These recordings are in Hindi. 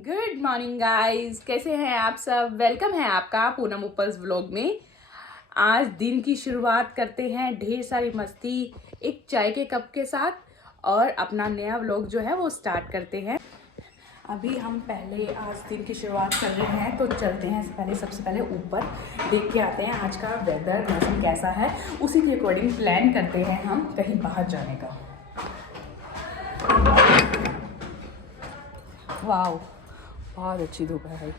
गुड मॉर्निंग गाइस, कैसे हैं आप सब। वेलकम है आपका पूनम उपल्स व्लॉग में। आज दिन की शुरुआत करते हैं ढेर सारी मस्ती एक चाय के कप के साथ और अपना नया व्लॉग जो है वो स्टार्ट करते हैं। अभी हम पहले आज दिन की शुरुआत कर रहे हैं तो चलते हैं सबसे पहले ऊपर देख के आते हैं आज का वेदर मौसम कैसा है। उसी के अकॉर्डिंग प्लान करते हैं हम कहीं बाहर जाने का। वाह, बहुत अच्छी धूप है भाई।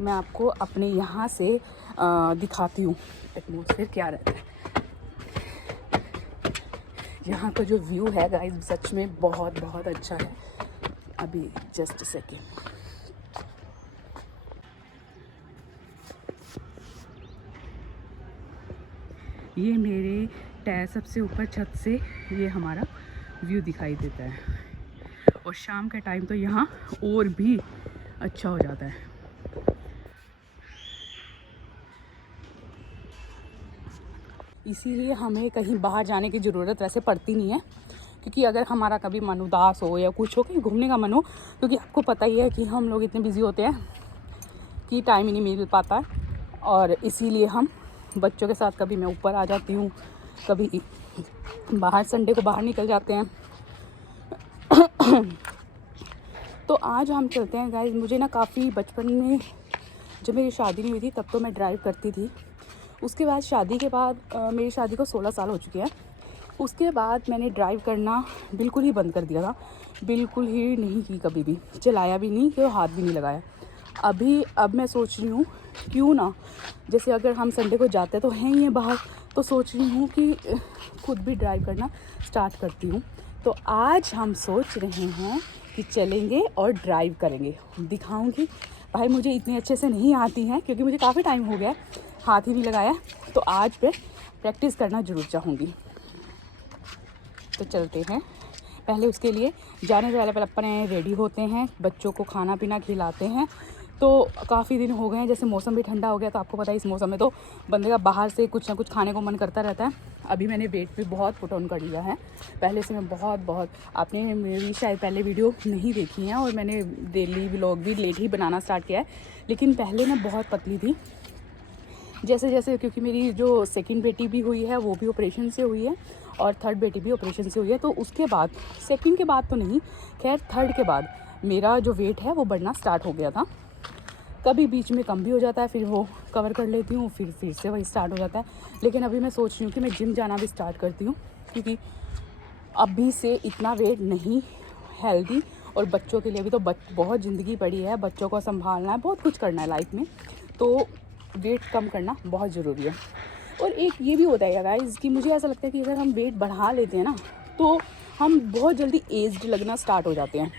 मैं आपको अपने यहाँ से दिखाती हूँ एटमॉस्फेयर क्या रहता है। यहाँ का जो व्यू है गाइस सच में बहुत बहुत अच्छा है। अभी जस्ट सेकेंड, ये मेरे सबसे ऊपर छत से ये हमारा व्यू दिखाई देता है और शाम के टाइम तो यहाँ और भी अच्छा हो जाता है। इसीलिए हमें कहीं बाहर जाने की ज़रूरत वैसे पड़ती नहीं है, क्योंकि अगर हमारा कभी मन उदास हो या कुछ हो, कहीं घूमने का मन हो, क्योंकि आपको पता ही है कि हम लोग इतने बिजी होते हैं कि टाइम ही नहीं मिल पाता है। और इसीलिए हम बच्चों के साथ कभी मैं ऊपर आ जाती हूँ, कभी बाहर संडे को बाहर निकल जाते हैं। तो आज हम चलते हैं गाइस। मुझे ना काफ़ी बचपन में जब मेरी शादी नहीं हुई थी तब तो मैं ड्राइव करती थी। उसके बाद शादी के बाद मेरी शादी को 16 साल हो चुके हैं। उसके बाद मैंने ड्राइव करना बिल्कुल ही बंद कर दिया था, बिल्कुल ही नहीं की, कभी भी चलाया भी नहीं, कि हाथ भी नहीं लगाया। अब मैं सोच रही हूँ क्यों ना, जैसे अगर हम संडे को जाते तो हैं ही बाहर, तो सोच रही हूँ कि खुद भी ड्राइव करना स्टार्ट करती हूँ। तो आज हम सोच रहे हैं कि चलेंगे और ड्राइव करेंगे। दिखाऊंगी भाई, मुझे इतने अच्छे से नहीं आती हैं क्योंकि मुझे काफ़ी टाइम हो गया हाथ ही नहीं लगाया, तो आज पे प्रैक्टिस करना ज़रूर चाहूँगी। तो चलते हैं। पहले उसके लिए जाने से पहले अपने रेडी होते हैं, बच्चों को खाना पीना खिलाते हैं। तो काफ़ी दिन हो गए हैं, जैसे मौसम भी ठंडा हो गया, तो आपको पता है इस मौसम में तो बंदे का बाहर से कुछ ना कुछ खाने को मन करता रहता है। अभी मैंने वेट भी बहुत पुट ऑन कर लिया है पहले से। मैं बहुत आपने मेरी शायद पहले वीडियो नहीं देखी है, और मैंने डेली व्लॉग भी लेट ही बनाना स्टार्ट किया है, लेकिन पहले मैं बहुत पतली थी। जैसे जैसे क्योंकि मेरी जो सेकंड बेटी भी हुई है वो भी ऑपरेशन से हुई है, और थर्ड बेटी भी ऑपरेशन से हुई है, तो उसके बाद सेकंड के बाद तो नहीं, खैर थर्ड के बाद मेरा जो वेट है वो बढ़ना स्टार्ट हो गया था। कभी बीच में कम भी हो जाता है, फिर वो कवर कर लेती हूँ, फिर से वही स्टार्ट हो जाता है। लेकिन अभी मैं सोच रही हूँ कि मैं जिम जाना भी स्टार्ट करती हूँ, क्योंकि अभी से इतना वेट नहीं हेल्दी, और बच्चों के लिए भी तो बहुत ज़िंदगी पड़ी है, बच्चों को संभालना है, बहुत कुछ करना है लाइफ में, तो वेट कम करना बहुत ज़रूरी है। और एक ये भी होता है गाइस कि मुझे ऐसा लगता है कि अगर हम वेट बढ़ा लेते हैं ना, तो हम बहुत जल्दी एज्ड लगना स्टार्ट हो जाते हैं,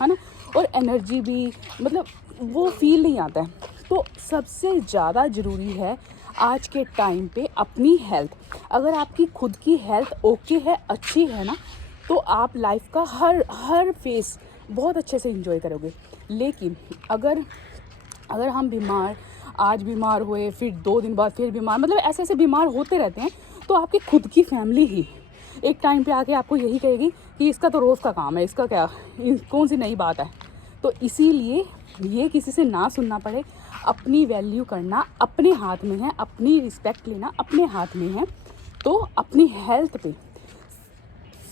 है ना, और एनर्जी भी मतलब वो फील नहीं आता है। तो सबसे ज़्यादा ज़रूरी है आज के टाइम पे अपनी हेल्थ। अगर आपकी खुद की हेल्थ ओके है, अच्छी है ना, तो आप लाइफ का हर फेस बहुत अच्छे से एंजॉय करोगे। लेकिन अगर हम आज बीमार हुए, फिर 2 दिन बाद फिर बीमार, मतलब ऐसे ऐसे बीमार होते रहते हैं, तो आपकी खुद की फैमिली ही एक टाइम पे आके आपको यही कहेगी कि इसका तो रोज़ का काम है, इसका क्या, कौन सी नई बात है। तो इसीलिए ये किसी से ना सुनना पड़े, अपनी वैल्यू करना अपने हाथ में है, अपनी रिस्पेक्ट लेना अपने हाथ में है। तो अपनी हेल्थ पे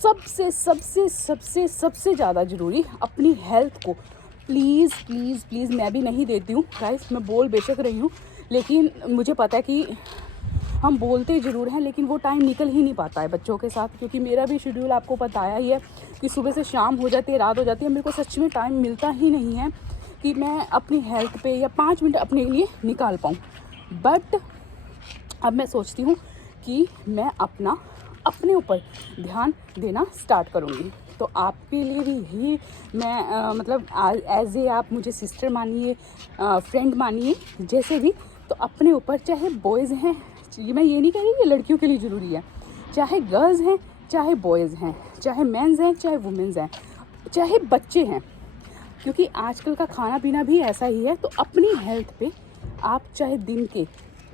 सबसे सबसे सबसे सबसे ज़्यादा ज़रूरी अपनी हेल्थ को प्लीज़ प्लीज़ प्लीज़, मैं भी नहीं देती हूँ गाइस, मैं बोल बेशक रही हूँ, लेकिन मुझे पता है कि हम बोलते ज़रूर हैं, लेकिन वो टाइम निकल ही नहीं पाता है बच्चों के साथ, क्योंकि मेरा भी शेड्यूल आपको बताया ही है कि सुबह से शाम हो जाती है, रात हो जाती है, मेरे को सच में टाइम मिलता ही नहीं है कि मैं अपनी हेल्थ पे या 5 मिनट अपने लिए निकाल पाऊँ। बट अब मैं सोचती हूँ कि मैं अपने ऊपर ध्यान देना स्टार्ट करूँगी। तो आपके लिए भी यही मैं मतलब एज ए आप मुझे सिस्टर मानिए, फ्रेंड मानिए, जैसे भी, तो अपने ऊपर, चाहे बॉयज़ हैं, मैं ये नहीं कह रही कि लड़कियों के लिए ज़रूरी है, चाहे गर्ल्स हैं, चाहे बॉयज़ हैं, चाहे मेंस हैं, चाहे वुमेंस हैं, चाहे बच्चे हैं, क्योंकि आजकल का खाना पीना भी ऐसा ही है। तो अपनी हेल्थ पे आप चाहे दिन के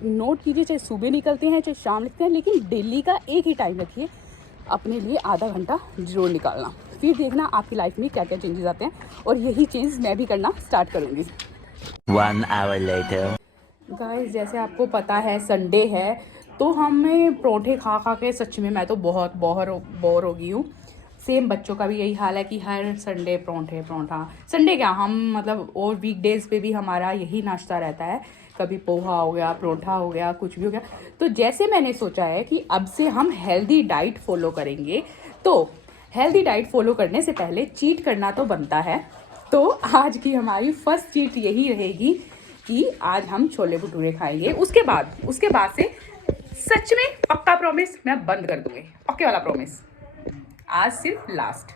नोट कीजिए, चाहे सुबह निकलते हैं चाहे शाम निकलते हैं, लेकिन डेली का एक ही टाइम रखिए, अपने लिए आधा घंटा ज़रूर निकालना। फिर देखना आपकी लाइफ में क्या क्या चेंजेस आते हैं, और यही चेंज मैं भी करना स्टार्ट करूँगी। 1 hour later. गाइस, जैसे आपको पता है संडे है, तो हमें परोठे खा खा के सच में मैं तो बहुत बोर हो गई हूँ। सेम बच्चों का भी यही हाल है कि हर संडे परोठा। संडे क्या, हम मतलब और वीकडेज़ पे भी हमारा यही नाश्ता रहता है, कभी पोहा हो गया, परोठा हो गया, कुछ भी हो गया। तो जैसे मैंने सोचा है कि अब से हम हेल्दी डाइट फॉलो करेंगे, तो हेल्दी डाइट फॉलो करने से पहले चीट करना तो बनता है। तो आज की हमारी फर्स्ट चीट यही रहेगी कि आज हम छोले भटूरे खाएंगे। उसके बाद से सच में पक्का प्रॉमिस मैं बंद कर दूंगी, पक्के वाला प्रॉमिस। आज सिर्फ लास्ट।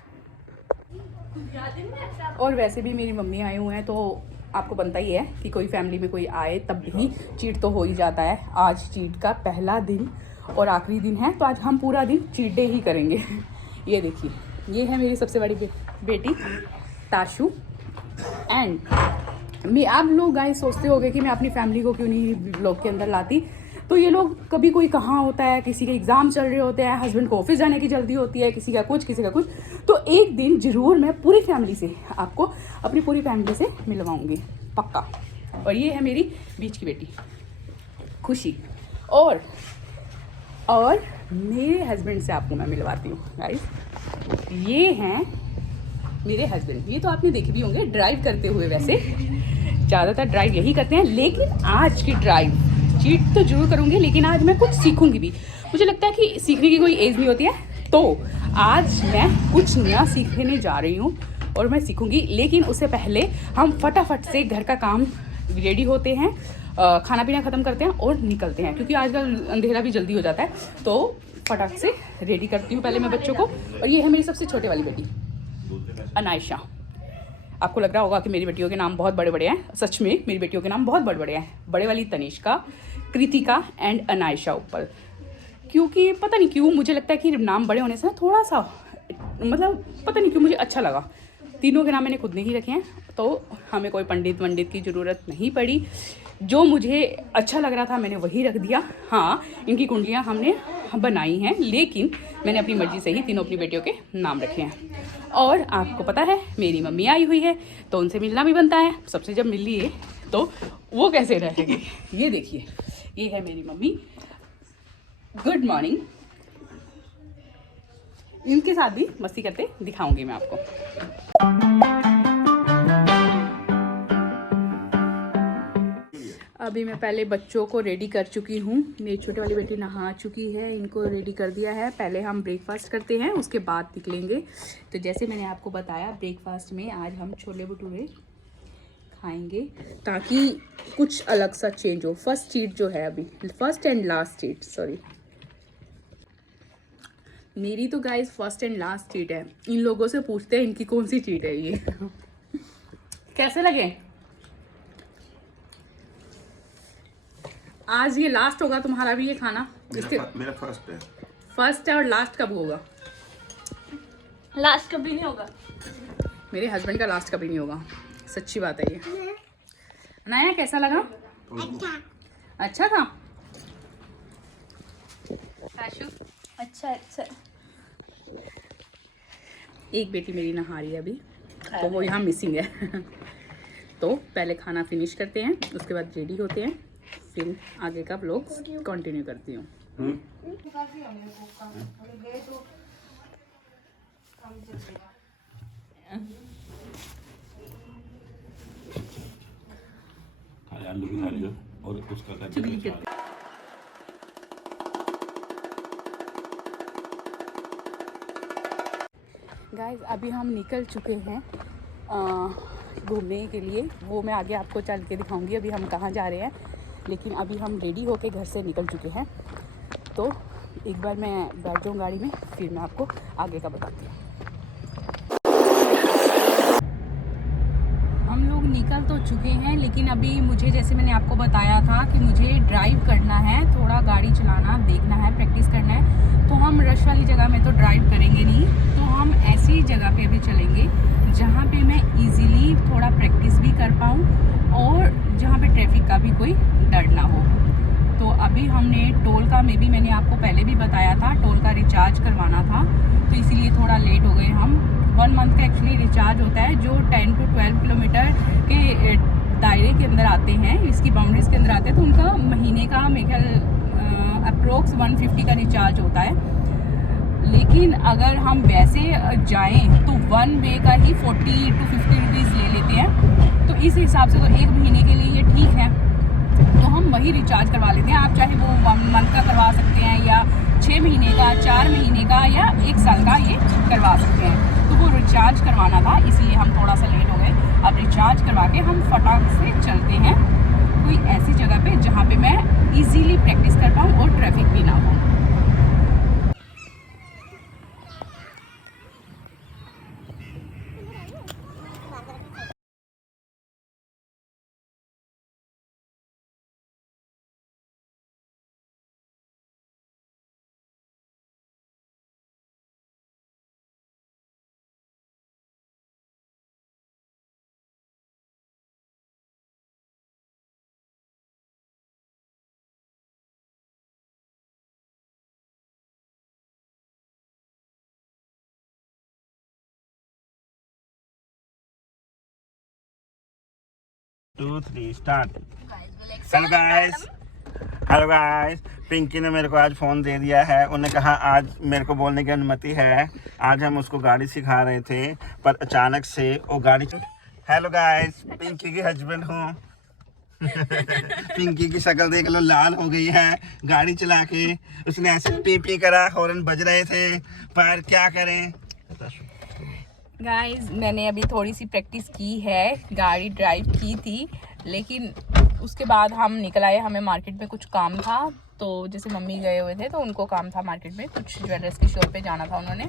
और वैसे भी मेरी मम्मी आए हुए हैं, तो आपको बनता ही है कि कोई फैमिली में कोई आए तब भी चीट तो हो ही जाता है। आज चीट का पहला दिन और आखिरी दिन है, तो आज हम पूरा दिन चीट डे ही करेंगे। ये देखिए, ये है मेरी सबसे बड़ी बेटी ताशु। एंड मैं, आप लोग गाइस सोचते होंगे कि मैं अपनी फैमिली को क्यों नहीं ब्लॉग के अंदर लाती। तो ये लोग कभी कोई कहाँ होता है, किसी के एग्ज़ाम चल रहे होते हैं, हस्बैंड को ऑफिस जाने की जल्दी होती है, किसी का कुछ। तो एक दिन ज़रूर मैं पूरी फैमिली से, आपको अपनी पूरी फैमिली से मिलवाऊंगी, पक्का। और ये है मेरी बीच की बेटी खुशी, और मेरे हस्बैंड से आपको मैं मिलवाती हूँ गाइस। ये हैं मेरे हस्बैंड। ये तो आपने देखे भी होंगे ड्राइव करते हुए, वैसे ज़्यादातर ड्राइव यही करते हैं, लेकिन आज की ड्राइव चीट तो जरूर करूँगी, लेकिन आज मैं कुछ सीखूंगी भी। मुझे लगता है कि सीखने की कोई एज नहीं होती है, तो आज मैं कुछ नया सीखने जा रही हूँ और मैं सीखूंगी। लेकिन उससे पहले हम फटाफट से घर का काम रेडी होते हैं, खाना पीना ख़त्म करते हैं और निकलते हैं, क्योंकि आजकल अंधेरा भी जल्दी हो जाता है। तो फटाक से रेडी करती हूँ पहले मैं बच्चों को। और ये है मेरी सबसे छोटे वाली बेटी अनायशा। आपको लग रहा होगा कि मेरी बेटियों के नाम बहुत बड़े बड़े हैं, सच में मेरी बेटियों के नाम बहुत बड़े बड़े हैं। बड़े वाली तनिष्का, कृतिका एंड अनायशा ऊपर, क्योंकि पता नहीं क्यों मुझे लगता है कि नाम बड़े होने से ना थोड़ा सा, मतलब पता नहीं क्यों मुझे अच्छा लगा। तीनों के नाम मैंने खुद ने ही रखे हैं, तो हमें कोई पंडित वंडित की ज़रूरत नहीं पड़ी। जो मुझे अच्छा लग रहा था मैंने वही रख दिया। हाँ, इनकी कुंडलियाँ हमने बनाई हैं, लेकिन मैंने अपनी मर्ज़ी से ही तीनों अपनी बेटियों के नाम रखे हैं। और आपको पता है मेरी मम्मी आई हुई है, तो उनसे मिलना भी बनता है। सबसे जब मिल लिए तो वो कैसे रहेंगे। ये देखिए, ये है मेरी मम्मी। Good morning. इनके साथ भी मस्ती करते दिखाऊंगी मैं आपको। अभी मैं पहले बच्चों को रेडी कर चुकी हूँ। मेरी छोटी वाली बेटी नहा चुकी है, इनको रेडी कर दिया है। पहले हम ब्रेकफास्ट करते हैं, उसके बाद निकलेंगे। तो जैसे मैंने आपको बताया, ब्रेकफास्ट में आज हम छोले भटूरे खाएंगे, ताकि कुछ अलग सा चेंज हो। फर्स्ट चीट जो है अभी, first and last cheat, sorry, मेरी तो guys first and last cheat है। इन लोगों से पूछते हैं इनकी कौन सी चीट है ये। कैसे लगे? आज ये लास्ट होगा तुम्हारा भी ये खाना? मेरा फर्स्ट है। फर्स्ट है, और लास्ट कब होगा? लास्ट कभी नहीं होगा। मेरे हस्बैंड का लास्ट कभी नहीं होगा, सच्ची बात है ये। नया कैसा लगा? अच्छा था। अच्छा। एक बेटी मेरी नहा रही है अभी, तो वो यहाँ मिसिंग है। तो पहले खाना फिनिश करते हैं, उसके बाद रेडी होते हैं, फिर आगे का ब्लॉग कंटिन्यू करती हूँ। आलू भी खा लियो और उसका गाइस, अभी हम निकल चुके हैं घूमने के लिए। वो मैं आगे आपको चल के दिखाऊंगी अभी हम कहाँ जा रहे हैं, लेकिन अभी हम रेडी होके घर से निकल चुके हैं। तो एक बार मैं बैठ जाऊँ गाड़ी में, फिर मैं आपको आगे का बताती हूँ। हम लोग निकल तो चुके हैं, लेकिन अभी मुझे, जैसे मैंने आपको बताया था कि मुझे ड्राइव करना है, थोड़ा गाड़ी चलाना देखना है, प्रैक्टिस करना है। तो हम रश वाली जगह में तो ड्राइव करेंगे नहीं, तो हम ऐसी जगह पे अभी चलेंगे जहाँ पे मैं इजीली थोड़ा प्रैक्टिस भी कर पाऊँ और जहाँ पे ट्रैफिक का भी कोई डर ना हो। तो अभी हमने टोल का, मे बी मैंने आपको पहले भी बताया था, टोल का रिचार्ज करवाना था, तो इसीलिए थोड़ा लेट हो गए हम। 1 मंथ का एक्चुअली रिचार्ज होता है। जो 10 to 12 किलोमीटर के दायरे के अंदर आते हैं, इसकी बाउंड्रीज के अंदर आते हैं, तो उनका महीने का मेरे ख्याल अप्रोक्स 150 का रिचार्ज होता है। लेकिन अगर हम वैसे जाएं तो 1 वे का ही 40 to 50 रुपीज़ ले लेते हैं। तो इस हिसाब से तो 1 महीने के लिए ये ठीक है, तो हम वही रिचार्ज करवा लेते हैं। आप चाहे वो 1 मंथ का करवा सकते हैं या 6 महीने का, 4 महीने का या 1 साल का ये करवा सकते हैं। तो वो रिचार्ज करवाना था, इसलिए हम थोड़ा सा लेट हो गए। अब रिचार्ज करवा के हम फटाक से चलते हैं कोई ऐसी जगह पे जहाँ पे मैं इजीली प्रैक्टिस कर पाऊँ और ट्रैफिक भी ना हो। Two three start. Hello guys, hello guys. Pinky ने मेरे को आज फ़ोन दे दिया है। उन्होंने कहा आज मेरे को बोलने की अनुमति है। आज हम उसको गाड़ी सिखा रहे थे, पर अचानक से वो गाड़ी। हेलो गाइस, पिंकी के हस्बैंड हूँ। पिंकी की शक्ल देख लो, लाल हो गई है गाड़ी चला के। उसने ऐसे पी पी करा, हॉर्न बज रहे थे, पर क्या करें। गाइस, मैंने अभी थोड़ी सी प्रैक्टिस की है, गाड़ी ड्राइव की थी, लेकिन उसके बाद हम निकल आए। हमें मार्केट में कुछ काम था, तो जैसे मम्मी गए हुए थे तो उनको काम था मार्केट में, कुछ ज्वेलर्स की शॉप पे जाना था उन्होंने,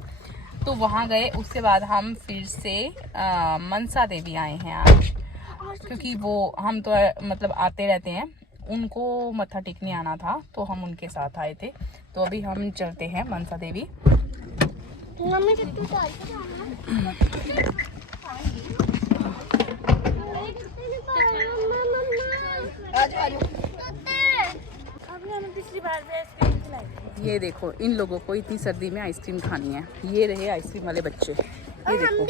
तो वहाँ गए। उसके बाद हम फिर से मनसा देवी आए हैं आज, क्योंकि वो हम तो मतलब आते रहते हैं, उनको मत्था टेकने आना था तो हम उनके साथ आए थे। तो अभी हम चलते हैं मनसा देवी। ये देखो, इन लोगों को इतनी सर्दी में आइसक्रीम खानी है। ये रहे आइसक्रीम वाले बच्चे, ये देखो।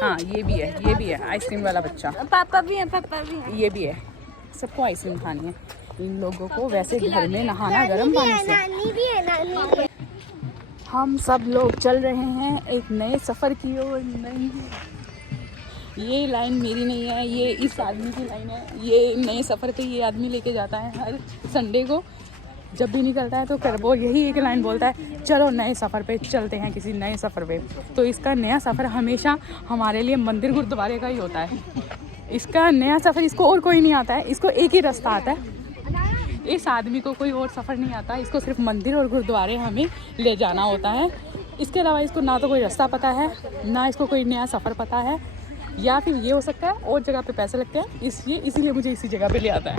हाँ, ये भी है आइसक्रीम वाला बच्चा। पापा भी है, पापा भी है। ये भी है, सबको आइसक्रीम खानी है। इन लोगों को वैसे घर में नहाना गर्म पानी से। नानी भी है, नानी भी है। हम सब लोग चल रहे हैं एक नए सफ़र की ओर। नहीं, ये लाइन मेरी नहीं है, ये इस आदमी की लाइन है। ये नए सफ़र पे ये आदमी लेके जाता है हर संडे को। जब भी निकलता है तो वो यही एक लाइन बोलता है, चलो नए सफ़र पे चलते हैं, किसी नए सफ़र पे। तो इसका नया सफ़र हमेशा हमारे लिए मंदिर गुरुद्वारे का ही होता है। इसका नया सफ़र इसको और कोई नहीं आता है, इसको एक ही रास्ता आता है। इस आदमी को कोई और सफ़र नहीं आता, इसको सिर्फ मंदिर और गुरुद्वारे हमें ले जाना होता है। इसके अलावा इसको ना तो कोई रास्ता पता है, ना इसको कोई नया सफ़र पता है, या फिर ये हो सकता है और जगह पे पैसे लगते हैं, इसीलिए मुझे इसी जगह पे ले आता है।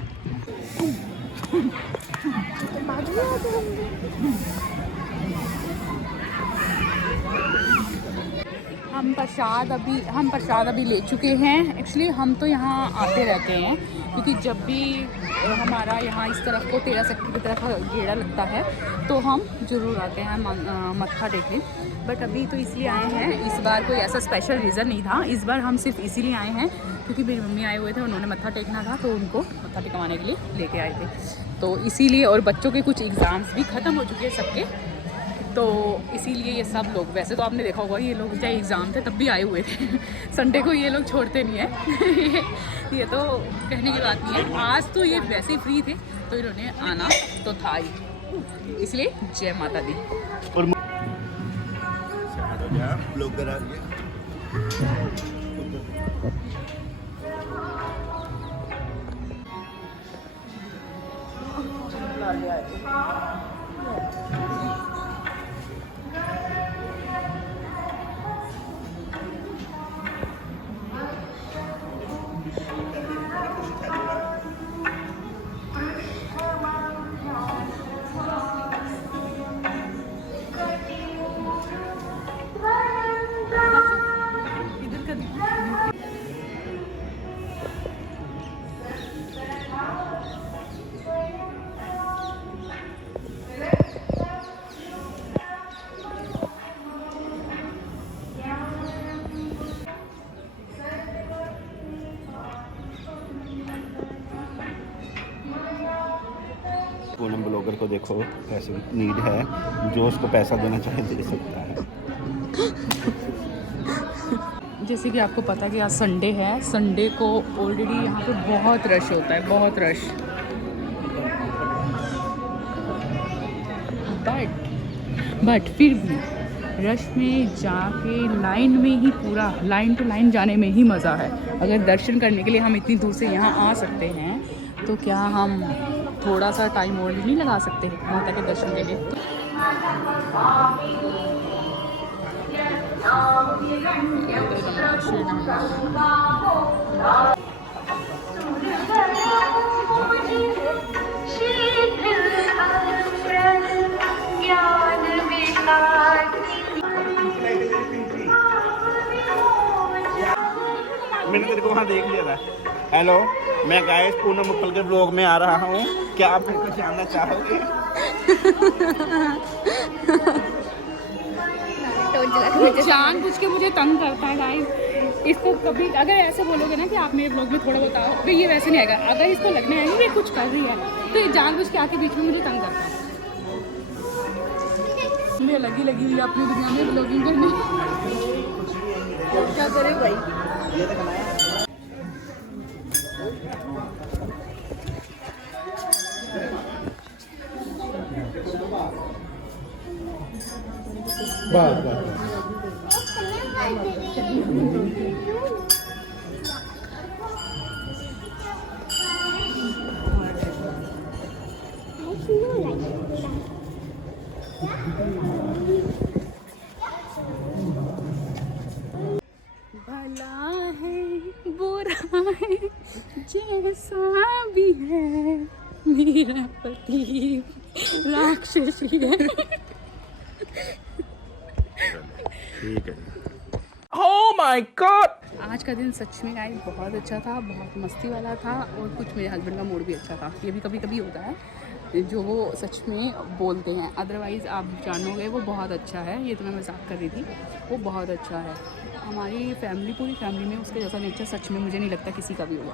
हम प्रसाद अभी ले चुके हैं। एक्चुअली हम तो यहाँ आते रहते हैं, क्योंकि जब भी हमारा यहाँ इस तरफ को 13 सेक्टर की तरफ गेड़ा लगता है तो हम ज़रूर आते हैं मत्था टेकने। बट अभी तो इसलिए आए हैं, इस बार कोई ऐसा स्पेशल रीज़न नहीं था। इस बार हम सिर्फ इसीलिए आए हैं क्योंकि मेरी मम्मी आए हुए थे, उन्होंने मत्था टेकना था तो उनको मत्था टेकवाने के लिए लेके आए थे। तो इसीलिए, और बच्चों के कुछ एग्ज़ाम्स भी ख़त्म हो चुके हैं सबके, तो इसीलिए ये सब लोग, वैसे तो आपने देखा होगा ये लोग चाहे एग्ज़ाम थे तब भी आए हुए थे। संडे को ये लोग छोड़ते नहीं है। ये तो कहने की बात नहीं है। आज तो ये वैसे ही फ्री थे तो इन्होंने आना तो था ही, इसलिए जय माता दी। और ब्लॉगर आ गया। पूनम ब्लॉगर को देखो पैसे नीड है, जो उसको पैसा देना चाहे दे सकता है। जैसे कि आपको पता है कि आज संडे है, संडे को ऑलरेडी यहाँ पे बहुत रश होता है, बहुत रश। बट फिर भी रश में जाके लाइन में ही पूरा लाइन टू लाइन जाने में ही मज़ा है। अगर दर्शन करने के लिए हम इतनी दूर से यहाँ आ सकते हैं तो क्या हम थोड़ा सा टाइम और नहीं लगा सकते माता के दर्शन के लिए? मैंने तेरे को वहाँ देख लिया था। हेलो, मैं गाइस पूनम मुक्कल के ब्लॉग में आ रहा हूँ, क्या आप मेरे को जानना चाहोगे? जानबूझ के मुझे तंग करता है गाइस। इसको कभी अगर ऐसे बोलोगे ना कि आप मेरे ब्लॉग में थोड़ा बताओ, तो ये वैसे नहीं आएगा। अगर इसको लगना है कि ये कुछ कर रही है तो ये जानबूझ के आके बीच में मुझे तंग करता है। मैं लगी हुई है अपनी दुनिया में ब्लॉगिंग करने। क्या करे भाई? भला है बुरा है जैसा भी है, मेरा पति राक्षसी है। ठीक है। Oh my God! आज का दिन सच में गाइस बहुत अच्छा था, बहुत मस्ती वाला था और कुछ मेरे हस्बैंड का मूड भी अच्छा था। ये भी कभी कभी होता है जो वो सच में बोलते हैं, अदरवाइज़ आप जानोगे वो बहुत अच्छा है। ये तो मैं मजाक कर रही थी, वो बहुत अच्छा है। हमारी फैमिली, पूरी फैमिली में उसके जैसा नेचर सच में मुझे नहीं लगता किसी का भी हुआ।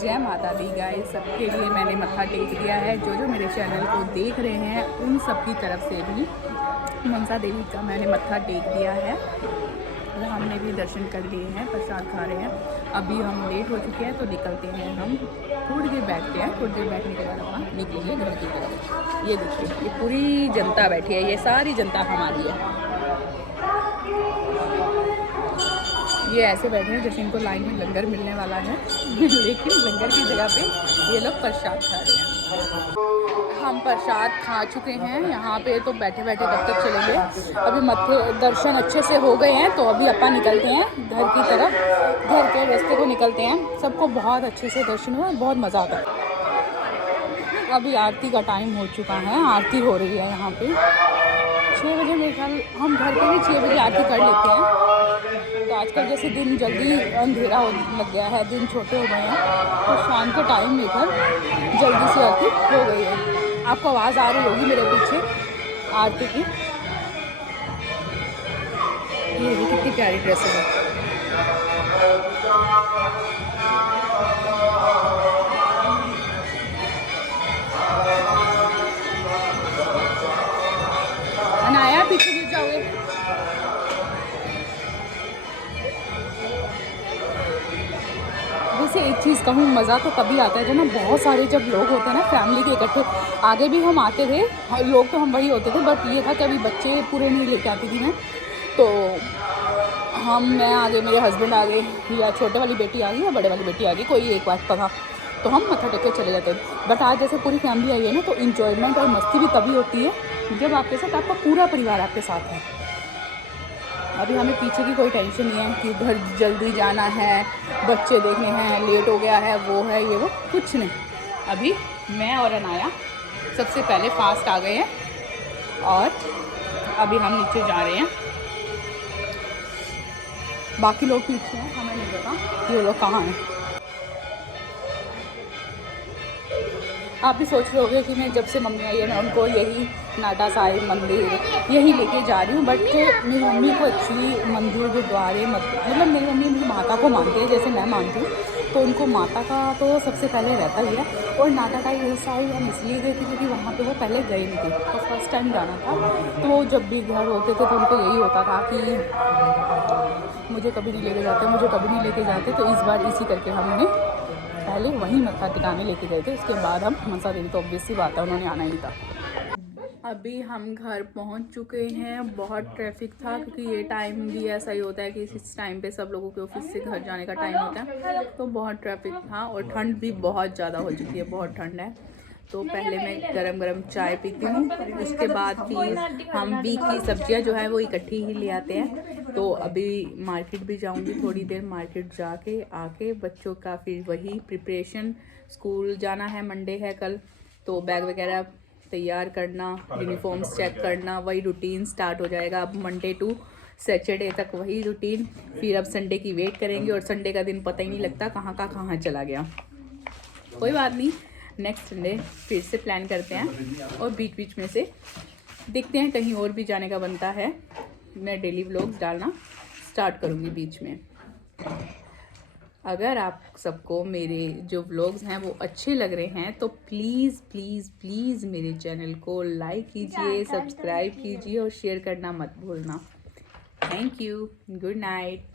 जय माता दी गाइस, सबके लिए मैंने मत्था टेक दिया है। जो जो मेरे चैनल को देख रहे हैं उन सब की तरफ से भी मनसा देवी का मैंने मत्था टेक दिया है। हमने भी दर्शन कर लिए हैं, प्रसाद खा रहे हैं। अभी हम लेट हो चुके हैं तो निकलते हैं। हम थोड़ी देर बैठते हैं, थोड़ी देर बैठने के बाद हम निकलेंगे घर की तरफ। ये देखिए, ये पूरी जनता बैठी है, ये सारी जनता हमारी है। ये ऐसे बैठे हैं जैसे इनको लाइन में लंगर मिलने वाला है लेकिन लंगर की जगह पे ये लोग प्रसाद खा रहे हैं। हम प्रसाद खा चुके हैं यहाँ पे, तो बैठे बैठे कब तक चलेंगे। अभी मत्थे दर्शन अच्छे से हो गए हैं तो अभी अपन निकलते हैं घर की तरफ, घर के रास्ते को निकलते हैं। सबको बहुत अच्छे से दर्शन हुआ, बहुत मज़ा आता है। अभी आरती का टाइम हो चुका है, आरती हो रही है यहाँ पे 6 बजे। मेरे ख्याल हम घर पे भी 6 बजे आरती कर लेते हैं। तो आजकल जैसे दिन जल्दी अंधेरा होने लग गया है, दिन छोटे हो गए हैं, तो शाम के टाइम में घर जल्दी से आरती हो गई है। आपको आवाज़ आ रही होगी मेरे पीछे आरती की। ये कितनी प्यारी ड्रेस है। अनाया पीछे गिर जाओगे। वैसे एक चीज़ कहूँ, मज़ा तो तभी आता है जब ना बहुत सारे जब लोग होते हैं ना फैमिली के इकट्ठे। आगे भी हम आते थे, लोग तो हम वही होते थे, बट ये था कि अभी बच्चे पूरे नहीं लेके आती थी मैं, तो मैं आ गई, मेरे हस्बैंड आ गए, या छोटे वाली बेटी आ गई या बड़े वाली बेटी आ गई, कोई एक बात था, तो हम मत्था टेक के चले जाते थे। बट आज जैसे पूरी फैमिली आई है ना, तो इन्जॉयमेंट और मस्ती भी तभी होती है जब आपके साथ आपका पूरा परिवार आपके साथ है। अभी हमें पीछे की कोई टेंशन नहीं है कि घर जल्दी जाना है, बच्चे देखने हैं, लेट हो गया है, वो है ये वो, कुछ नहीं। अभी मैं और अनाया सबसे पहले फास्ट आ गए हैं और अभी हम नीचे जा रहे हैं। बाकी लोग पीछे हैं, हमें नहीं पता कि वो लोग कहाँ हैं। आप भी सोच रहे होगे कि मैं जब से मम्मी आई है मैं उनको यही नाटा साहिब मंदिर यही लेके जा रही हूँ, बट मेरी मम्मी को एक्चुअली मंदिर गुरुद्वारे मतलब मेरी मम्मी मेरी माता को मानती है जैसे मैं मानती हूँ, तो उनको माता का तो सबसे पहले रहता ही है। और नाटाटाई हिल साइड हम इसलिए गए थे क्योंकि वहाँ पे वो पहले गए नहीं थे, तो फर्स्ट टाइम जाना था। तो वो जब भी घर होते थे तो उनको यही होता था कि मुझे कभी नहीं लेके जाते, मुझे कभी नहीं लेके जाते। तो इस बार इसी करके हम उन्हें पहले वहीं मत्था टिकाने लेके गए थे, उसके बाद हम मनसा देवी। तो ऑब्वियस सी बात है उन्होंने आना ही नहीं था। अभी हम घर पहुंच चुके हैं। बहुत ट्रैफिक था क्योंकि ये टाइम भी ऐसा ही होता है कि इस टाइम पे सब लोगों के ऑफिस से घर जाने का टाइम होता है, तो बहुत ट्रैफिक था। और ठंड भी बहुत ज़्यादा हो चुकी है, बहुत ठंड है। तो पहले मैं गरम गरम चाय पीती हूँ, उसके बाद फिर हम वीक की सब्जियाँ जो है वो इकट्ठी ही ले आते हैं। तो अभी मार्केट भी जाऊँगी, थोड़ी देर मार्केट जाके आके बच्चों का फिर वही प्रिपरेशन, स्कूल जाना है, मंडे है कल, तो बैग वगैरह तैयार करना, यूनिफॉर्म्स चेक करना, वही रूटीन स्टार्ट हो जाएगा। अब मंडे टू सैटरडे तक वही रूटीन, फिर अब संडे की वेट करेंगे। और संडे का दिन पता ही नहीं लगता कहाँ का कहाँ चला गया। कोई बात नहीं, नेक्स्ट संडे फिर से प्लान करते हैं और बीच बीच में से देखते हैं कहीं और भी जाने का बनता है। मैं डेली व्लॉग्स डालना स्टार्ट करूँगी बीच में। अगर आप सबको मेरे जो व्लॉग्स हैं वो अच्छे लग रहे हैं तो प्लीज़ प्लीज़ प्लीज़ मेरे चैनल को लाइक कीजिए, सब्सक्राइब कीजिए और शेयर करना मत भूलना। Thank you, good night.